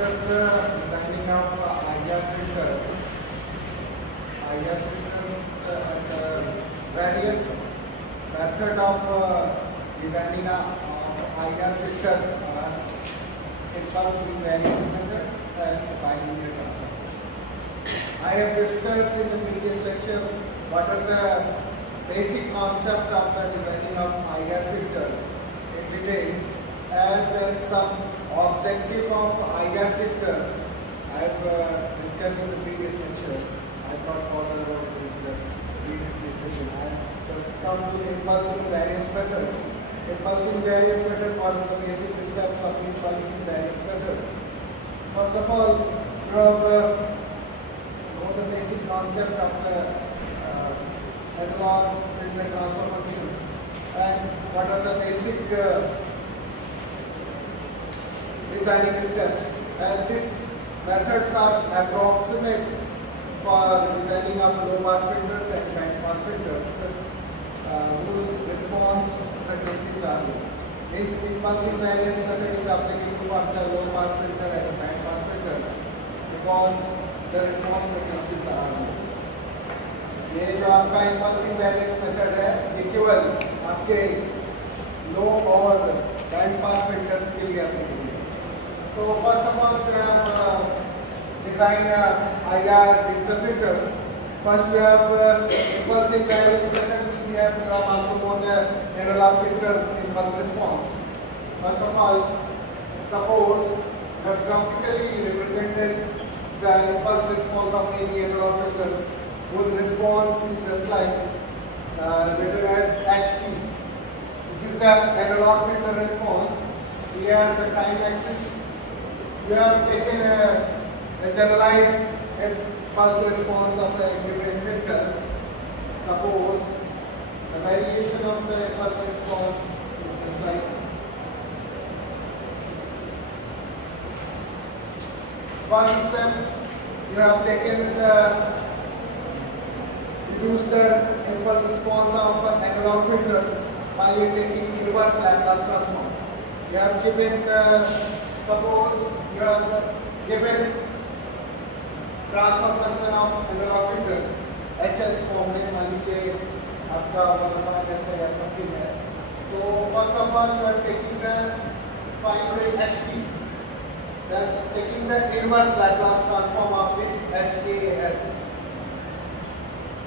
discuss the designing of IR filters. IR filters and various method of designing of IR filters are impulse invariance methods and bilinear transformation. I have discussed in the previous lecture what are the basic concept of the designing of IR filters in detail, and then some objective of IR filters I have discussed in the previous lecture. I thought about this brief discussion. I first come to the impulse invariance method. Impulse invariance method, what are the basic steps of impulse invariance method? First of all, you have know the basic concept of the analog filter transfer functions, and what are the basic designing steps. And these methods are approximate for designing of low pass filters and band pass filters whose response frequencies are low. Means impulse invariance method is applicable for the low pass filter and band pass filters because the response frequencies are low. ये जो आपका impulse invariance method है ये केवल आपके लो और band pass filters के लिए applicable है. तो first of all we have design IR digital filters. First we have impulse invariance method, which we have also known the analog filters impulse response. First of all, suppose the graphically represented the impulse response of any analog filters whose response is just like written as ht. This is the analog filter response. Here the time axis. We have taken a generalized impulse response of different filters. Suppose the variation of the impulse response is just like first step. You have taken the reduce the impulse response of analog filters by taking inverse Laplace transform. You have given the suppose you have given transfer function of analog filters HS form में मान लीजिए आपका वर्तमान ऐसा या something है. तो first of all you are taking the find the HT. That's taking the inverse Laplace transform of this HAS.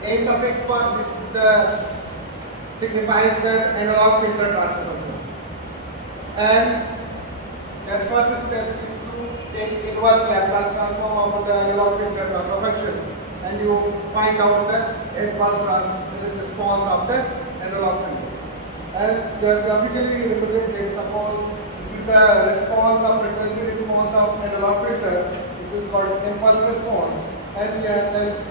A suffix for this signifies the analog filter transfer function. And the first step is to take inverse Laplace transform of the analog filter transfer function, and you find out the impulse response of the analog filters. And graphically represented, suppose this is the response of frequency response of analog filter. This is called impulse response, and then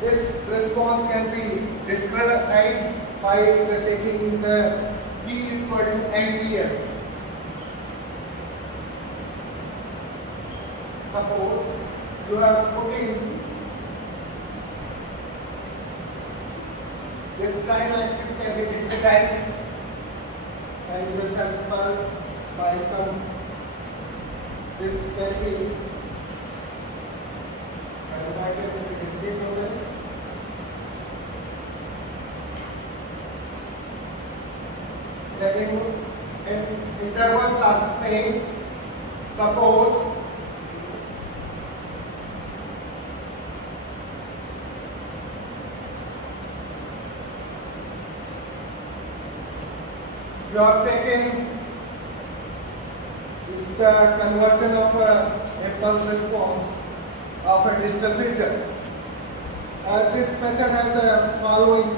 this response can be discretized by taking the P is equal to NTS. Suppose you are putting this time axis can be discretized and you sample by some this can be divided into discrete domain. Then intervals are the same. Suppose you are taking this is the conversion of impulse response of a digital filter. This method has the following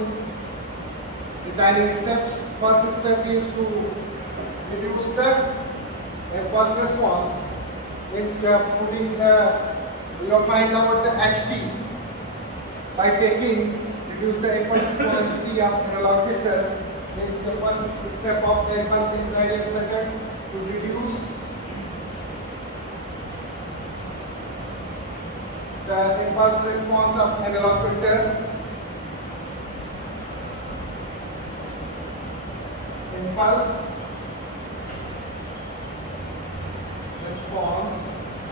designing steps. First step is to reduce the impulse response. Means you are putting you find out the HT by taking reduce the impulse response T of analog filter. Means the first step of the impulse invariance method to reduce the impulse response of analog filter. Impulse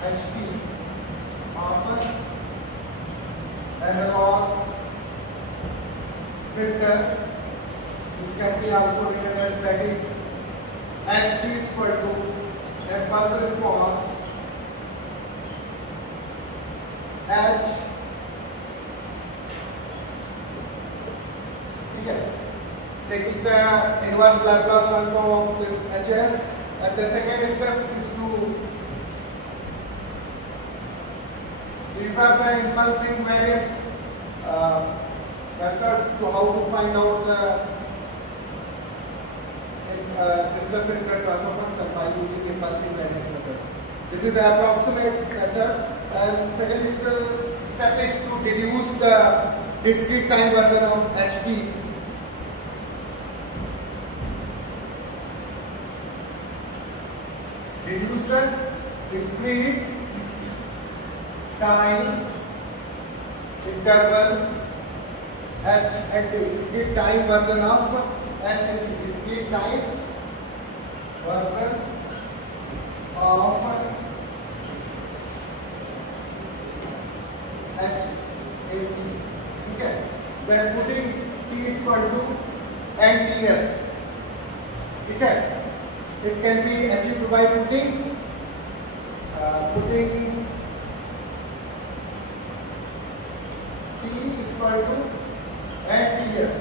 HT of analog filter. This can be also written as, that is, HT is equal to impulse response H. Okay. Taking the inverse Laplace transform of this HS, and the second step is to, these are the impulse invariance methods to how to find out the distal filter transfer function by using impulse invariance method. This is the approximate method, and second step is to deduce the discrete time version of HT. Reduce the discrete time interval H and T, discrete time version of H and T, discrete time version of H and T. Okay. Then putting T is equal to NTS. Okay. It can be achieved by putting T is equal to NTS,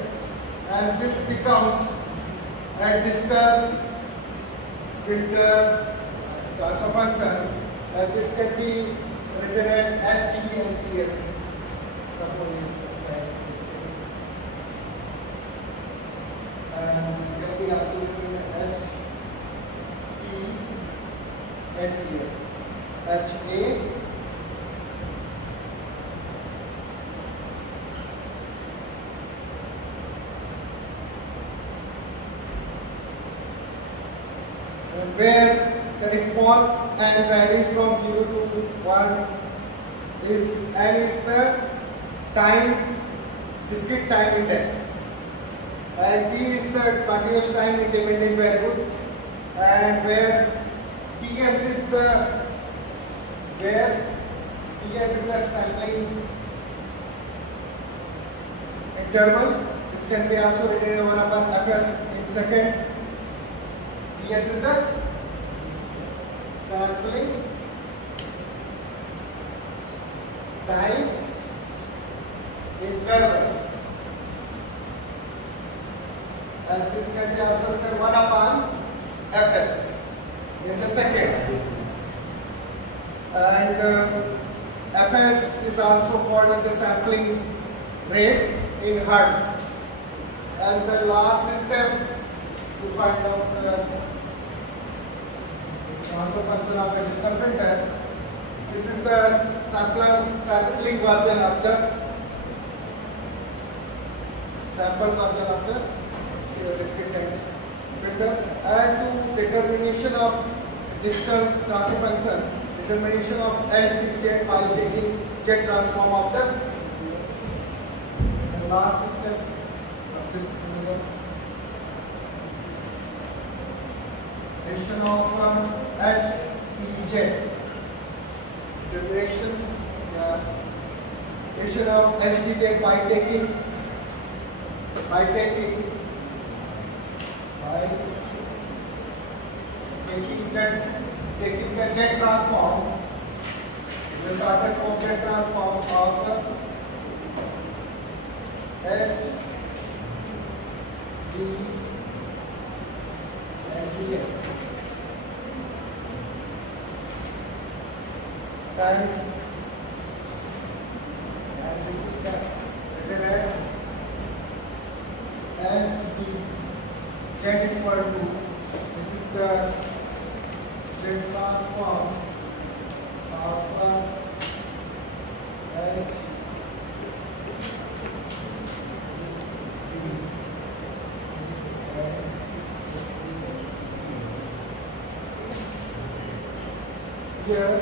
and this becomes a distal filter transfer function, and this can be written as ST and TS. And this can be also written as and TS. HA where the response and varies from 0 to 1 is, N is the time, discrete time index, and T is the continuous time independent variable, and where TS is the sampling interval. This can be also written 1 upon Fs in second. TS is the sampling time interval, and this can be also written 1 upon Fs in the second. And Fs is also called as the sampling rate in hertz. And the last step to find out the transfer function of the distal filter, this is the sampling version of the discrete time filter. And to determination of distal transfer function, determination of HDZ by taking Z transform of the last step of this determination of HDZ, determinations determination of HDZ by taking taking the Z transform, the started from Z transform of H, D, and DS. And this is the written as D, Z is equal to, this is the Z transform of H, here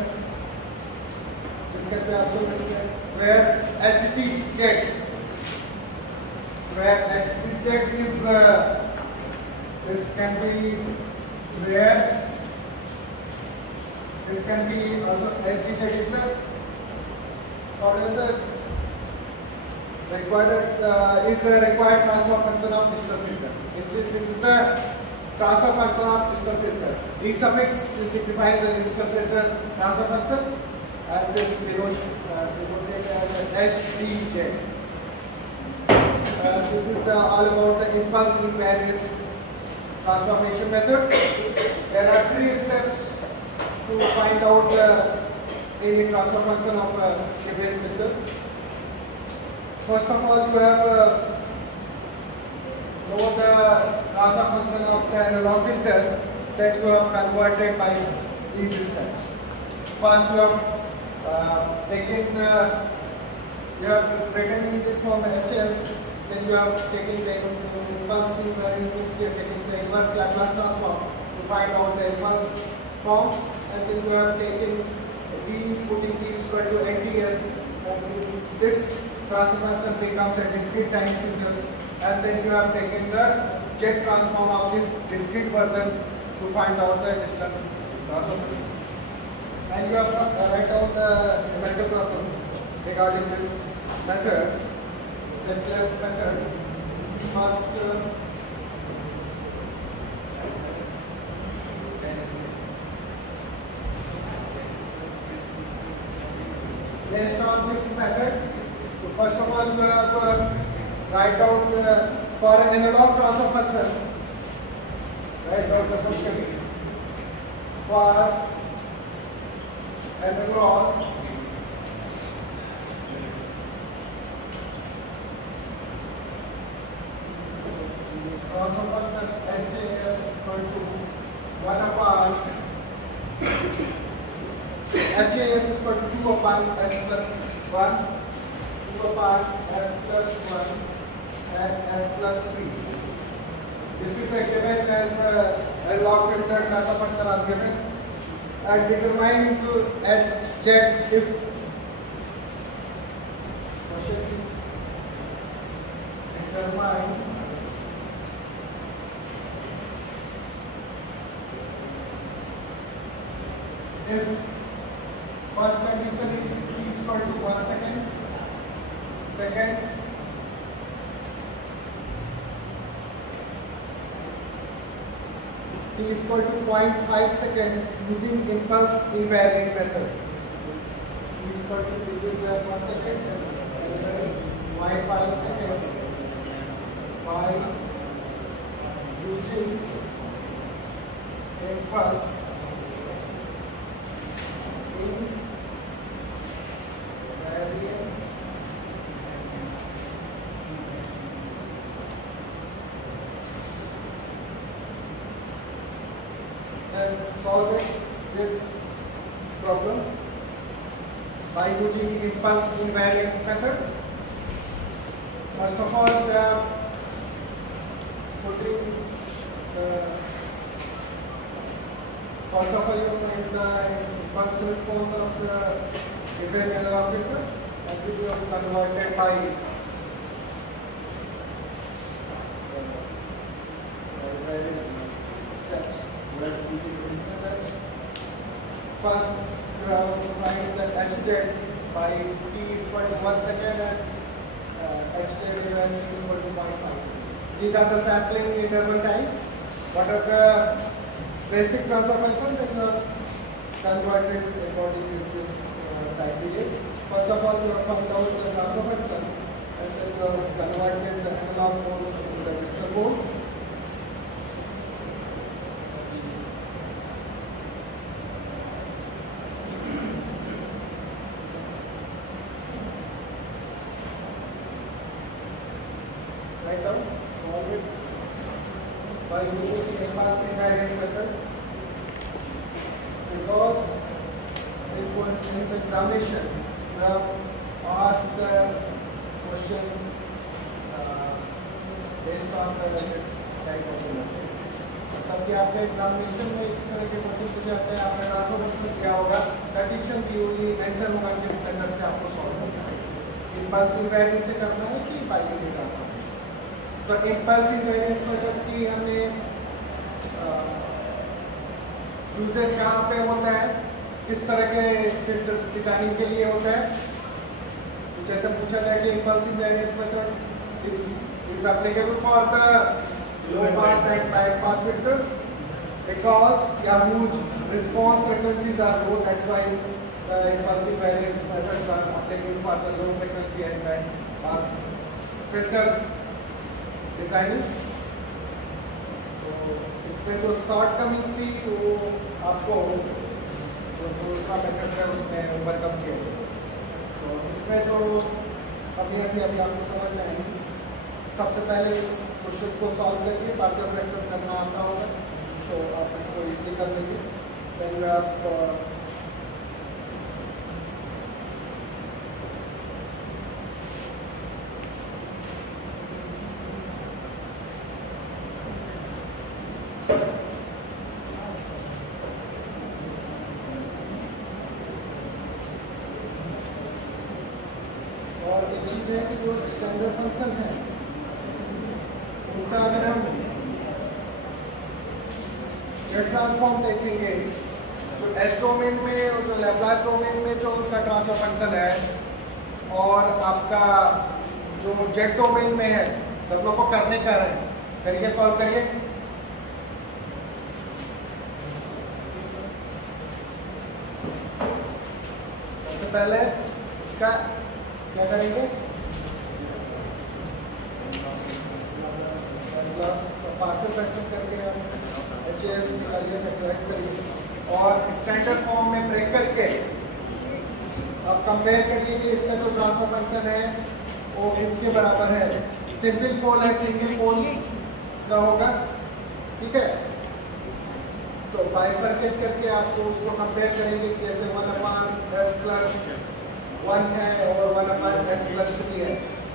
this can be also written where HTZ, is this can be where This can be also SDZ is the required transfer function of digital filter. This is the transfer function of digital filter. D suffix signifies a digital filter transfer function, and this denoted as SDJ. This is all about the impulse invariance transformation methods. There are 3 steps to find out the transfer function of given filters. First of all, you have know the transfer function of the analog filter that you have converted by these steps. First, you have written in this form HS. Then you have taken the impulse invariance, you have taken the inverse Laplace transform to find out the impulse form, and then you have taken D, putting D equal to NTS, and this transfer function becomes a discrete time signals, and then you have taken the Z transform of this discrete version to find out the distant transfer function. And you have write down the numerical problem regarding this method. The class method must based on this method. So first of all, you have write down for an analog transfer function. Write down the question for analog transfer function HAS equal to 1 upon HAS equal to 2 upon S plus 1, 2 upon S plus 1 and S plus 3. This is a given as a log filter transfer function are given, and determine to at Z if question is determine if first condition is t equal to 1 second, second t is equal to 0.5 second using impulse invariant method. T is equal to using 1 second and that is 0.5 second by using impulse and solve this problem by using impulse invariance method. First of all, we are putting first of all you find the impulse response of the given analog filters, and we have converted by steps. First, you have to find the HZ by t is equal to 1 second and HZ is equal to 0.5. These are the sampling interval time. What are the basic transfer function that you have converted according to this time period? First of all, you have found out the transfer function, and then you have converted the analog modes into the digital mode. Write down, solve it by using the impulse invariance method, because in the examination you have asked the question based on this type of method. मतलब कि आपने एग्जामिनेशन में इस तरह के क्वेश्चन पूछे जाते हैं, आपने ट्रांसफर फंक्शन किया होगा, कंडीशन दी होगी, मेंशन होगा किस मेथड से आपको सॉल्व करना है, impulse invariance से करना है कि बाइनरी ट्रांसफॉर्मेशन। तो impulse invariance मेथड की हमने यूजेस कहाँ पे होता है? किस तरह के फिल्टर्स डिजाइनिंग के लिए होता है। तो जैसे पूछा गया कि impulsive variance method is applicable for the low pass and band pass filters because whose response frequencies are low. That's why the impulsive variance methods are applicable for the low frequency and band pass filters designing. तो इसमें जो short coming थी वो आपको जो दूसरा मेथड है उसमें ओवरकम किया गया। तो इसमें जो अभी आपको समझ में आएंगी। सबसे पहले इस क्वेश्चन को सॉल्व करके पार्शियल फ्रैक्शन करना आता होगा तो आप इसको इजी कर लेंगे। देन आप और एक चीज़ है कि जो स्टैंडर्ड फंक्शन है उनका अगर हम ट्रांसफॉर्म देखेंगे जो एस डोमेन में और जो लैप्लास डोमेन में जो उनका ट्रांसफर फंक्शन है और आपका जो जेड डोमेन में है सब लोग को करने का है। करिए, सॉल्व करिए। सबसे पहले इसका क्या करेंगे, पार्शियल फ्रैक्शन करके एच निकालिए, फैक्टराइज करिए और स्टैंडर्ड फॉर्म में ब्रेक करके अब कंपेयर करिए कि इसका जो ट्रांसफर फंक्शन है वो इसके बराबर है। सिंपल पोल है, सिंगल पोल का होगा, ठीक है। तो बाइफरकेट करके आपको उसको कंपेयर करेंगे, जैसे 1/s+1 है और 1/s+3 है।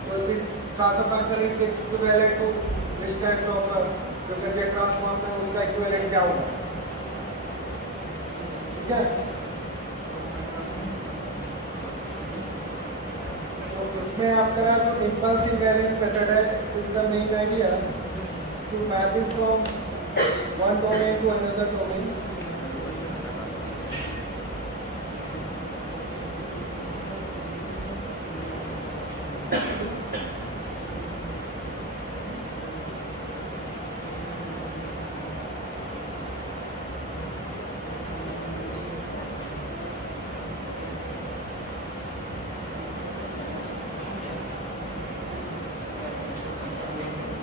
तो this transfer function is equivalent to this type of जो जेड ट्रांसफॉर्म है उसका इक्विवेलेंट क्या होगा, ठीक है। तो उसमें आपका जो इम्पल्सिव वेरिएंस मेथड है is the main idea to mapping from one domain to another domain.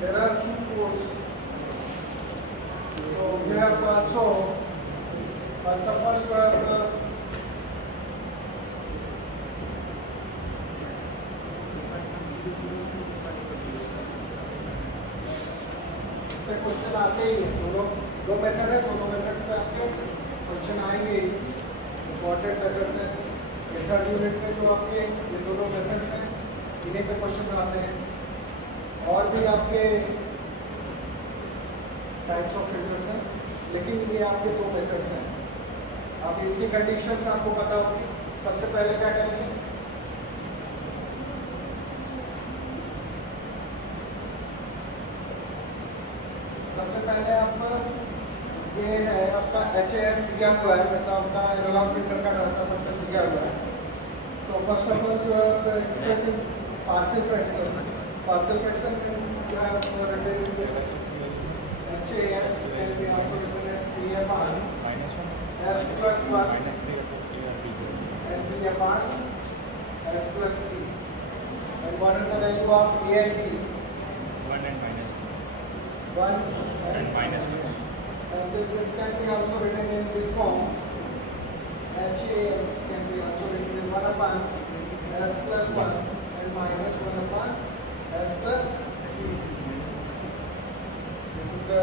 There are two poles. So you have also, first of all, you have question आते ही दो मेथड है, दोनों मेथड से आपके क्वेश्चन आएंगे। इम्पोर्टेंट मेथड्स हैं, ये थर्ड यूनिट में जो आपके ये दोनों मेथड्स हैं इन्हीं पे क्वेश्चन आते हैं। और भी आपके टाइप्स ऑफ फिल्टर्स हैं, लेकिन ये आपके दो मेथड्स हैं। अब इसकी कंडीशंस आपको पता होगी। सबसे पहले क्या करेंगे, सबसे पहले आप ये है आपका HAS दिया हुआ है, जैसा आपका एनालॉग फिल्टर का ट्रांसफर फंक्शन दिया हुआ है। तो first of all you have to express in partial fraction. Partial fraction means you have written this HAS can be also written as P upon S plus 1 and P upon S plus 3. And what is the value of A and B? 1 and minus 1 and minus 2. And this can be also written in this form. HAS can be also written in 1 upon S plus 1 and minus 1 upon S plus 3. This is the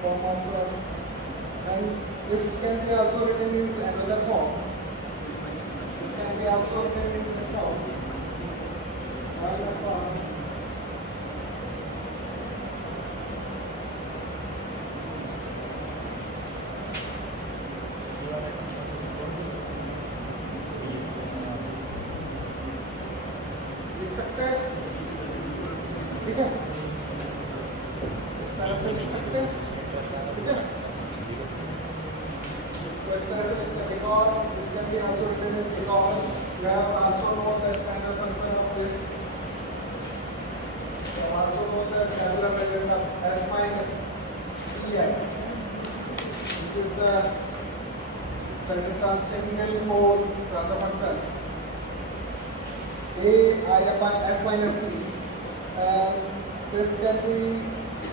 form of and this can be also written in another form. This can be also written in this form. 1 upon लिख सकते हैं, ठीक है, इस तरह से लिख सकते हैं, ठीक है। इसके इस तरह से लिखते हैं because this can be also written in because you have also know the standard function of this. You have also know the tabular measure of s minus ei. This is the standard single pole transfer function ai upon s minus p. This can be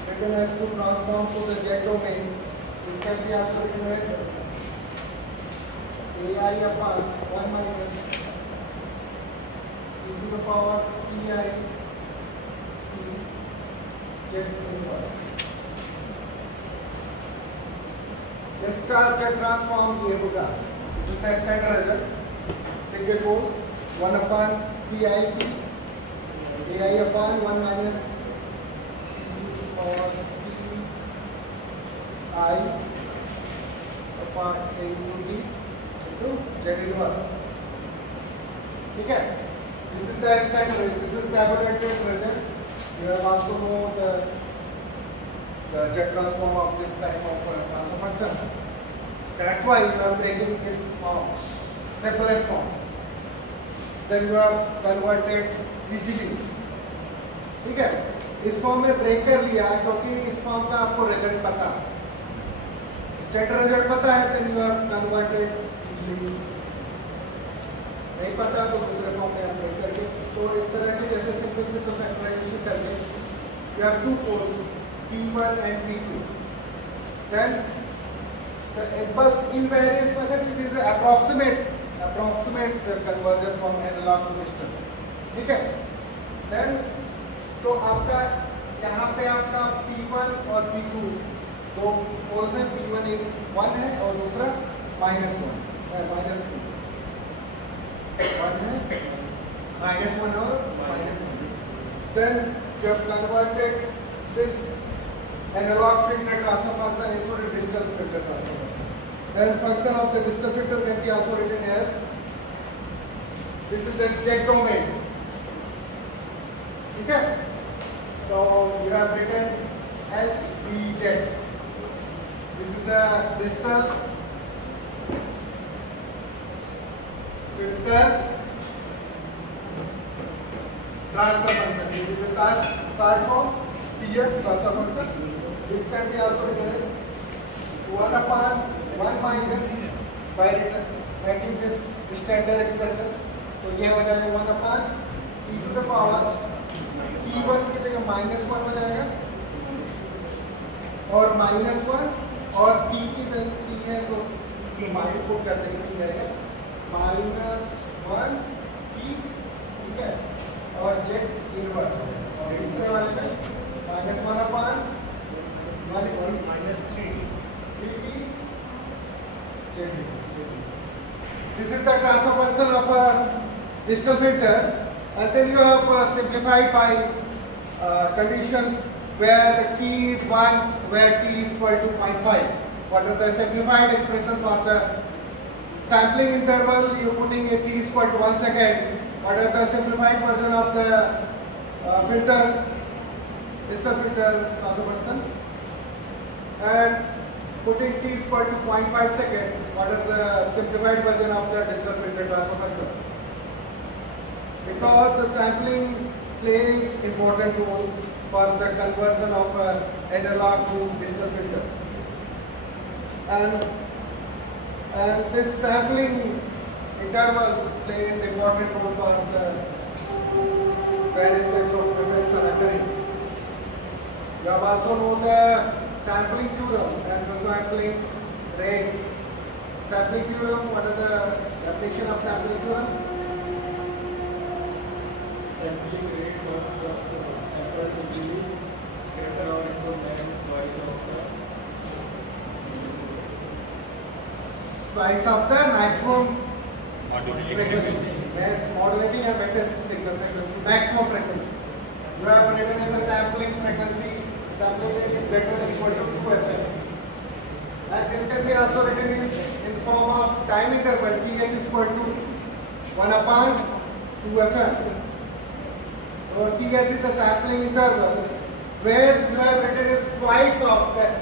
written as to transform to the z domain. This can be also written as ai upon 1 minus e to the power pi z inverse. इसका z transform ये होगा. This is the standard result. Single pole 1 upon pi ai upon 1 minus और pi upon a into b into z inverse. ठीक है. This is the standard. This is tabulated result. You have also know the z transform of this type of transfer function. That's why you are breaking this form, simplest form. Then you are converted easily. ठीक है. इस फॉर्म में ब्रेक कर लिया क्योंकि इस फॉर्म का आपको रिजल्ट पता है. स्टैंडर्ड रिजल्ट पता है then you are converted easily. नहीं पता तो दूसरे फॉर्म में आप ब्रेक करके. तो इस तरह के जैसे सिंपल सिंपल फैक्टराइजेशन करके you have two poles P1 and P2. Then the impulse invariance method is the approximate conversion from analog to digital. ठीक है. Then तो आपका यहाँ पे आपका P1 और P2 दो पोल्स हैं. P1 एक 1 है और दूसरा -1 है, -2. 1 है -1 और -2. Then you have converted this analog filter transfer function into the digital filter transfer function. Then function of the digital filter can be also written as this is the z domain. ठीक है. So you have written HDZ. This is the digital filter transfer function. This is the short form TF transfer function. This can be also written 1 upon 1 minus by writing this standard expression. तो ये हो जाएगा 1 upon e to the power P1 की जगह -1 हो जाएगा और -1 और P की वैल्यू है तो माइनस को कर देंगे P रहेगा -1 P. ठीक है. और z इनवर्स और दूसरे वाले में -1 upon -3 P z. This is the transfer function of a digital filter. And then you have simplified by condition where the t is 1, where t is equal to 0.5. What are the simplified expression for the sampling interval? You are putting a t is equal to 1 second. What are the simplified version of the filter, digital filter transfer function? And putting t is equal to 0.5 second. What are the simplified version of the digital filter transfer function? Because the sampling plays important role for the conversion of analog to digital filter, and this sampling intervals plays important role for the various types of effects are occurring. You have also know the sampling theorem and the sampling rate. Sampling theorem. What is the definition of sampling theorem? Sampling rate of the sample will be greater or equal than twice of the maximum Modulating frequency. Modulating and basis signal frequency. Maximum frequency. You have written in the sampling frequency. Sampling rate is greater than equal to 2 FM. And this can be also written in form of time interval. Ts is equal to 1 upon 2 FM. So Ts is the sampling interval where you have written is twice of that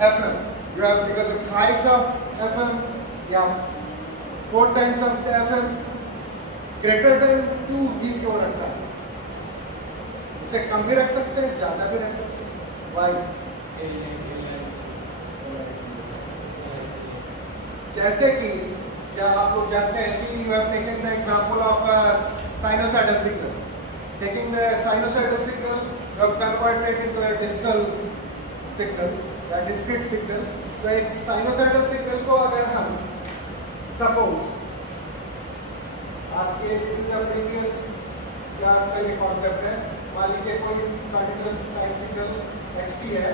FM. you have because of thrice of FM या 4 times of the FM greater than 2 ही क्यों रखता है? उसे कम भी रख सकते हैं, ज़्यादा भी रख सकते हैं। Why? जैसे कि जब आप लोग जानते हैं कि you have taken the example of a sinusoidal signal. Taking the sinusoidal signal, you have converted it into a digital signals, a discrete signal. तो एक sinusoidal signal को अगर हम suppose आपके this is the previous class का ये concept है, मान लीजिए कोई continuous time signal xt है,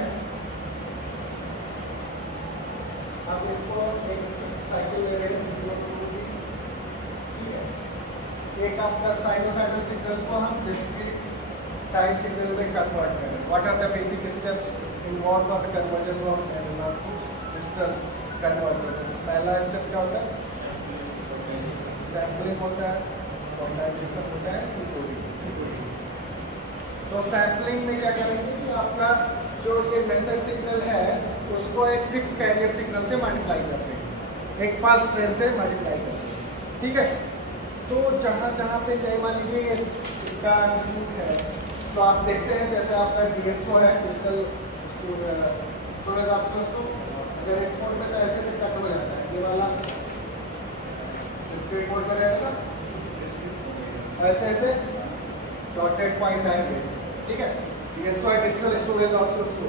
आप इसको एक साइकिल ले रहे हैं, ठीक है, एक आपका साइनोसाइडल सिग्नल को हम डिस्क्रीट टाइम सिग्नल में कन्वर्ट करें। What are the basic steps involve for the conversion from analog to digital converter? पहला स्टेप क्या होता है? सैम्पलिंग होता है, क्वांटाइजेशन होता है, डिकोडिंग। तो सैम्पलिंग में क्या करेंगे कि आपका जो ये मैसेज सिग्नल है उसको एक फिक्स कैरियर सिग्नल से मल्टीप्लाई करते हैं, एक पल्स ट्रेन से मल्टीप्लाई करते हैं, ठीक है। तो जहाँ जहाँ पे जय मान लीजिए इसका इनपुट है, तो आप देखते हैं जैसे आपका DSO है, डिजिटल स्टोरेज ऑप्शन, तो अगर एक्सपोर्ट में तो ऐसे से कट हो जाता है, ये वाला डिस्क्रीट मोड में रहेगा, ऐसे ऐसे डॉटेड पॉइंट आएंगे, ठीक है। DSO है डिजिटल स्टोरेज ऑप्शन को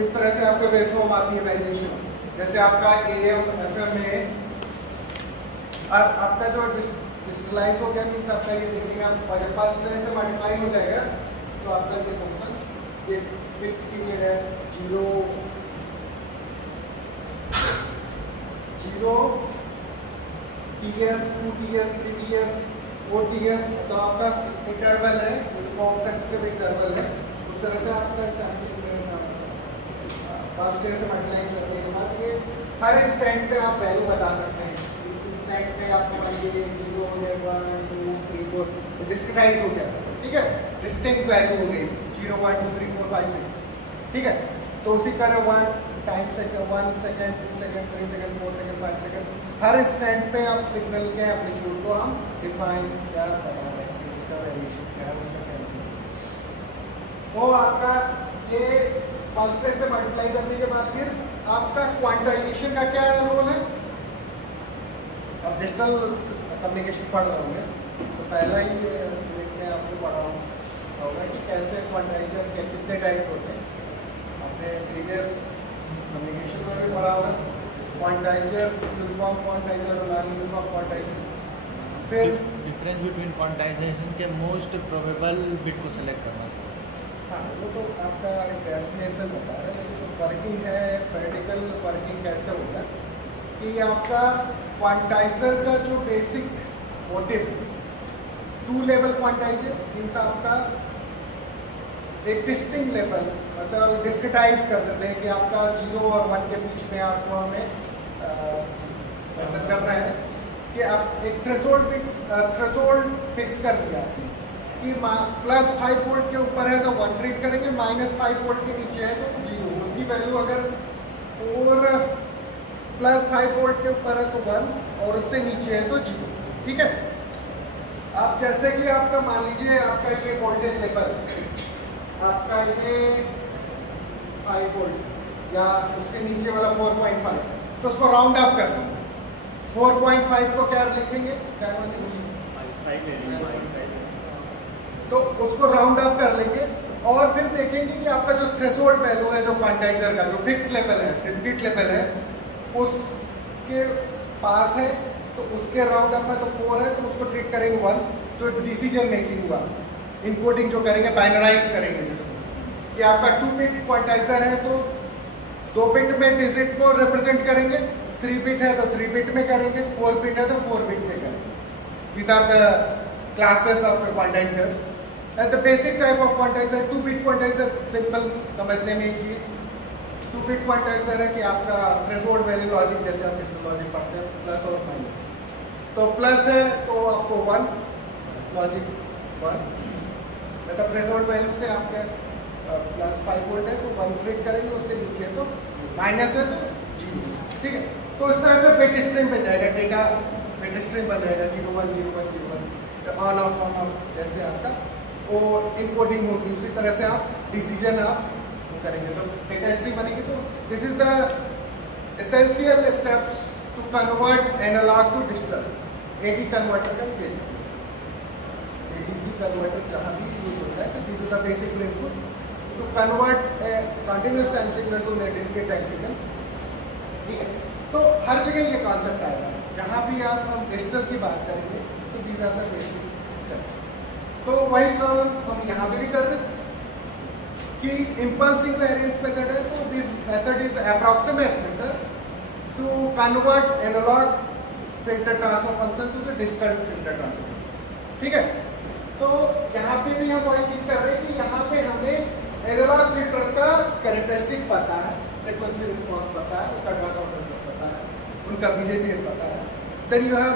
इस तरह से आपको वेवफॉर्म आती है वेरिएशन, जैसे आपका AM FM में और आपका जो डिजिटलाइज हो गया मीन्स आपका ये देखेंगे आप पास ट्रेन से मल्टीप्लाई हो जाएगा, तो आपका ये फंक्शन ये फिक्स पीरियड है 0 TS 2 TS 3 TS 4 TS, तो आपका इंटरवल है, यूनिफॉर्म सक्सेसिव इंटरवल है। उस तरह से आपका सैम्पलिंग पास ट्रेन से मल्टीप्लाई करने के बाद ये हर स्टैंड पे आप वैल्यू बता सकते हैं। इस स्टैंड पे आपको ये 0 1 2 3 4 डिस्क्राइब हो गया, ठीक है, डिस्टिंक्ट वैल्यू हो गई 0 1 2 3 4 5 6, ठीक है। तो उसी तरह 1 time second 1 second 2 second 3 second 4 second 5 second हर स्टैंड पे आप सिग्नल के एम्पलीट्यूड को हम डिफाइन क्या बता रहे हैं, उसका वेरिएशन क्या है, उसका क्या है। तो आपका ये पल्स ट्रेन से मल्टीप्लाई करने के बाद फिर आपका क्वांटाइजेशन का क्या रोल है? अब डिजिटल कम्युनिकेशन पढ़ रहे होंगे तो पहला ही देखने आपको पढ़ा होगा कि कैसे क्वांटाइजर के कितने टाइप होते हैं। आपने प्रीवियस कम्युनिकेशन में भी पढ़ा होगा क्वांटाइजर्स, यूनिफॉर्म क्वांटाइजर और नॉन यूनिफॉर्म क्वांटाइजर। फिर डिफरेंस बिटवीन क्वांटाइजेशन के मोस्ट प्रोबेबल बिट को सेलेक्ट करना। हाँ, वो तो आपका एक डेफिनेशन होता है, लेकिन जो वर्किंग है प्रैक्टिकल वर्किंग कैसे होता है कि आपका क्वांटाइजर का जो बेसिक मोटिव 2 लेवल क्वांटाइजर मीन्स आपका एक डिस्टिंक्ट लेवल, मतलब डिस्क्रिटाइज कर देते हैं कि आपका 0 और 1 के बीच में आपको हमें मेंशन करना है कि आप एक थ्रेशोल्ड फिक्स कर दिया कि +5 वोल्ट के ऊपर है तो 1 ट्रीट करेंगे, -5 वोल्ट के नीचे है तो 0। उसकी वैल्यू अगर 4 +5 वोल्ट के ऊपर है तो 1 और उससे नीचे है तो 0, ठीक है। आप जैसे कि आपका मान लीजिए आपका ये वोल्टेज लेवल आपका ये 5 वोल्ट या उससे नीचे वाला 4.5, तो उसको राउंड अप कर दो। 4.5 को क्या लिखेंगे, तो उसको राउंड अप कर लेंगे और फिर देखेंगे कि आपका जो थ्रेशोल्ड वैल्यू है जो क्वांटाइजर का जो फिक्स लेवल है, डिस्क्रीट लेवल है, उसके पास है तो उसके राउंड अप है तो 4 है तो उसको ट्रीट करेंगे 1। तो डिसीजन मेकिंग हुआ, इनकोडिंग जो करेंगे बाइनराइज करेंगे जिसको कि आपका 2 बिट क्वांटाइजर है तो 2 बिट में डिजिट को रिप्रेजेंट करेंगे, 3 बिट है तो 3 बिट में करेंगे, 4 बिट है तो 4 बिट में करेंगे। These are the classes of quantizer. And the basic type of quantizer 2 bit quantizer, simple समझने में ही 2 बिट क्वांटाइजर है कि आपका थ्रेशोल्ड वैल्यू लॉजिक जैसे आप डिजिटल लॉजिक पढ़ते हैं प्लस और माइनस, तो प्लस है तो आपको 1 लॉजिक 1 मतलब थ्रेशोल्ड वैल्यू से आपके +5 वोल्ट है तो 1 ट्रेड करेंगे, उससे नीचे है तो माइनस है तो 0। ठीक है, तो इस तरह से बिट स्ट्रीम बन जाएगा, डेटा बिट स्ट्रीम बन जाएगा 0 1 0 1 0 1 ऑन ऑफ जैसे आपका वो इनकोडिंग होगी, उसी तरह से आप डिसीजन आप करेंगे तो डेटा स्ट्रीम बनेगी। तो this is the essential steps to convert analog to digital. AD converter का बेसिक, एडीसी कन्वर्टर जहाँ भी यूज होता है, तो this is the basic principle to convert a continuous time signal to discrete time signal. ठीक है, तो हर जगह ये कॉन्सेप्ट आएगा, जहाँ भी आप हम डिजिटल की बात करेंगे तो these are the basic step. तो वही काम हम यहाँ पे भी कर रहे हैं कि इम्पल्सिव वेरिएंस मेथड है, तो this method is approximate method to convert analog filter transfer function to the digital filter transfer function. ठीक है, तो यहाँ पे भी हम वही चीज कर रहे हैं कि यहाँ पे हमें एनालॉग फिल्टर का कैरेक्टरिस्टिक पता है, फ्रीक्वेंसी रिस्पॉन्स पता है, उनका ट्रांसफर फंक्शन पता है, उनका बिहेवियर पता है, then you have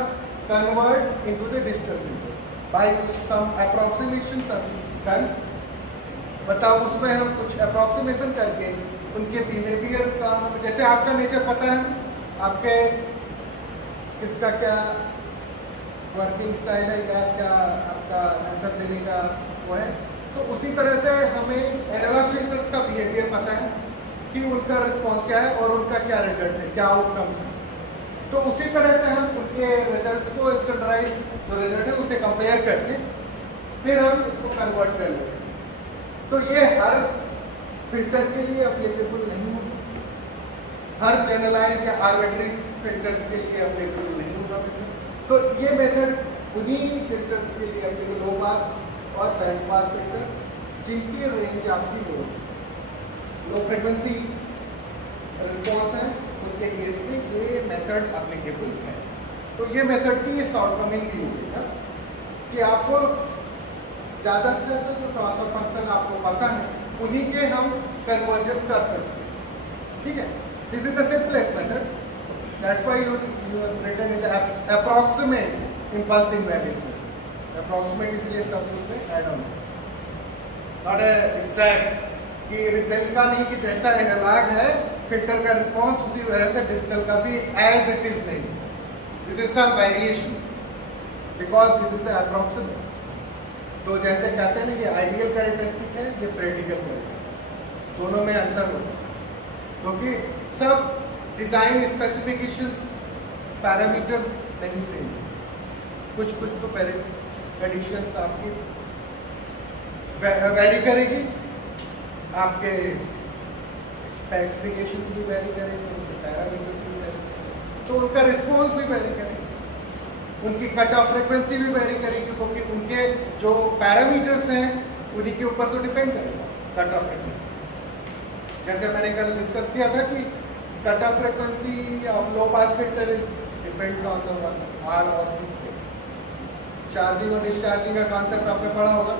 convert into the digital filter by some approximation done. बताओ उसमें हम कुछ अप्रॉक्सीमेशन करके उनके बिहेवियर का, जैसे आपका नेचर पता है, आपके किसका क्या वर्किंग स्टाइल है या क्या आपका आंसर देने का वो है, तो उसी तरह से हमें एनालॉग फिल्टर्स का बिहेवियर पता है कि उनका रिस्पॉन्स क्या है और उनका क्या रिजल्ट है, क्या आउटकम्स है। तो उसी तरह से हम उनके रिजल्ट्स को स्टैंडर्डाइज जो रिजल्ट है उसे कंपेयर करके फिर हम इसको कन्वर्ट कर लेते हैं। तो ये हर फिल्टर के लिए अप्लीकेबल नहीं होगा, हर जनरलाइज या आर्बिट्री फिल्टर्स के लिए अप्लीकेबल नहीं होगा। तो ये मेथड उन्हीं फिल्टर्स के लिए अप्लीकेबल, लो पास और बैंड पास फिल्टर जिनकी रेंज आपकी लो फ्रिक्वेंसी रिस्पॉन्स है, उनके केस में ये मेथड अप्लीकेबल है। तो ये मेथड की ये शॉर्टकमिंग भी होगी ना कि आपको ज़्यादा से ज़्यादा जो ट्रांसफर फंक्शन आपको पता है उन्हीं के हम कन्वर्जन कर सकते हैं। ठीक है, this is the simplest method, that's why you have written in the approximate impulsive variance method. Approximate इसलिए सब उसमें ऐड ऑन, नॉट एग्जैक्ट कि रिपेलिका नहीं कि जैसा एनालॉग है फिल्टर का रिस्पॉन्स उसी तरह से डिजिटल का भी एज इट इज नहीं, this is some variations because this is the approximate. तो जैसे कहते हैं ना कि आइडियल कैरेक्टरिस्टिक है, ये प्रैक्टिकल कैरेक्टरिस्टिक, दोनों में अंतर होता है क्योंकि सब डिजाइन स्पेसिफिकेशंस पैरामीटर्स नहीं सेम, कुछ तो एडिशंस आपकी वेरी करेगी, आपके स्पेसिफिकेशंस भी वेरी करेंगे, उनके पैरामीटर्स भी वेरी करेंगे, तो उनका रिस्पॉन्स भी वेरी करेगा, उनकी कट ऑफ फ्रिक्वेंसी भी वेरी करेगी क्योंकि उनके जो पैरामीटर्स हैं उन्हीं के ऊपर तो डिपेंड करेगा कट ऑफ फ्रिक्वेंसी। जैसे मैंने कल डिस्कस किया था कि cut off frequency of low pass filter is depends on the R और सी पे। चार्जिंग और डिस्चार्जिंग का कॉन्सेप्ट आपने पढ़ा होगा,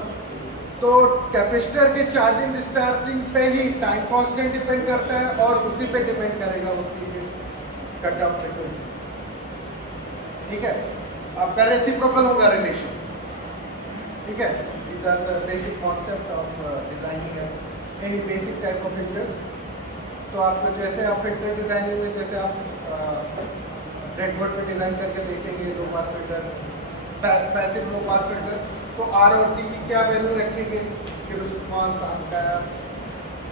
तो कैपेसिटर के चार्जिंग डिस्चार्जिंग पे ही टाइम कांस्टेंट डिपेंड करता है और उसी पे डिपेंड करेगा उसकी कट ऑफ फ्रिक्वेंसी। ठीक है, आपका रेसिप्रोकल होगा रिलेशन। ठीक है, these are the basic concept of designing any basic type of filters. तो आपको जैसे आप फिल्टर डिजाइनिंग में जैसे आप ब्रेडबोर्ड पे डिजाइन करके देखेंगे लो पास फिल्टर, पैसिव लो पास फिल्टर, तो आर और सी की क्या वैल्यू रखेंगे कि रिस्पॉन्स आपका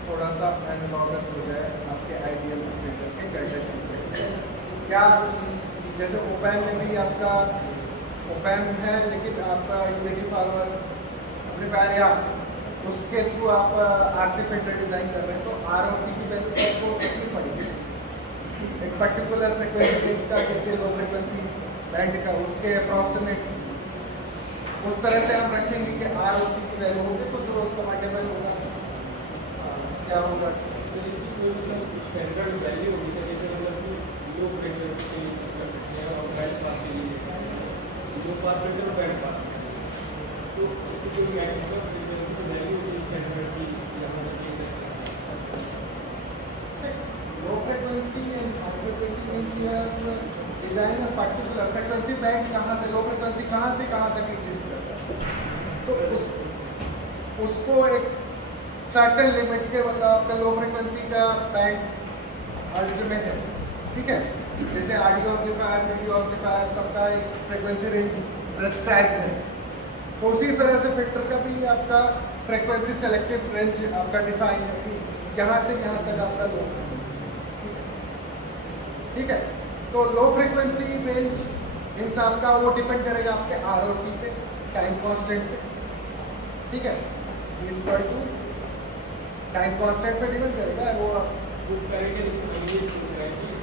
थोड़ा सा एनालॉगस हो जाए आपके आइडियल फिल्टर के कैरेक्टरिस्टिक से। क्या जैसे ओपैम में भी आपका ओपैम है लेकिन आपका यूनिटी फॉलोअर एम्पलीफायर या उसके थ्रू आप आरसी फिल्टर डिजाइन कर रहे हैं, तो आर और सी की वैल्यू आपको कितनी पड़ेगी, एक पर्टिकुलर फ्रिक्वेंसी रेंज का, जैसे लो फ्रिक्वेंसी बैंड का, उसके अप्रॉक्सीमेट उस तरह से हम रखेंगे कि आर और सी की वैल्यू होगी तो जो उसका मल्टीपल होगा क्या होगा, स्टैंडर्ड वैल्यू होगी जैसे मतलब लो फ्रिक्वेंसी और बैंड पास के लिए लो पास फिल्टर और बैंड पास, तो जो मैक्सिमम फ्रीक्वेंसी वैल्यू होगी स्टैंडर्ड की यहाँ ले सकते हैं। Low frequency and high frequency means यार डिजाइन में पर्टिकुलर फ्रिक्वेंसी बैंड कहाँ से, लो फ्रिक्वेंसी कहाँ से कहाँ तक एग्जिस्ट करता है, तो उसको एक सर्टेन लिमिट के मतलब आपका लो फ्रिक्वेंसी का बैंड अल्टीमेट है, ठीक है। जैसे ऑडियो एम्पलीफायर, वीडियो एम्पलीफायर सबका एक फ्रिक्वेंसी रेंज प्रेस्क्राइब्ड है, तो उसी तरह से फिल्टर का भी आपका फ्रिक्वेंसी सेलेक्टिव रेंज आपका डिजाइन है कि यहाँ से यहाँ तक आपका लो फ्रिक्वेंसी, ठीक है। तो लो फ्रिक्वेंसी रेंज मीन्स आपका वो डिपेंड करेगा आपके ROC पे, टाइम कांस्टेंट पे, ठीक है। इक्वल टू टाइम कांस्टेंट पे डिपेंड करेगा वो। वो पहले ये पूछ रहा है कि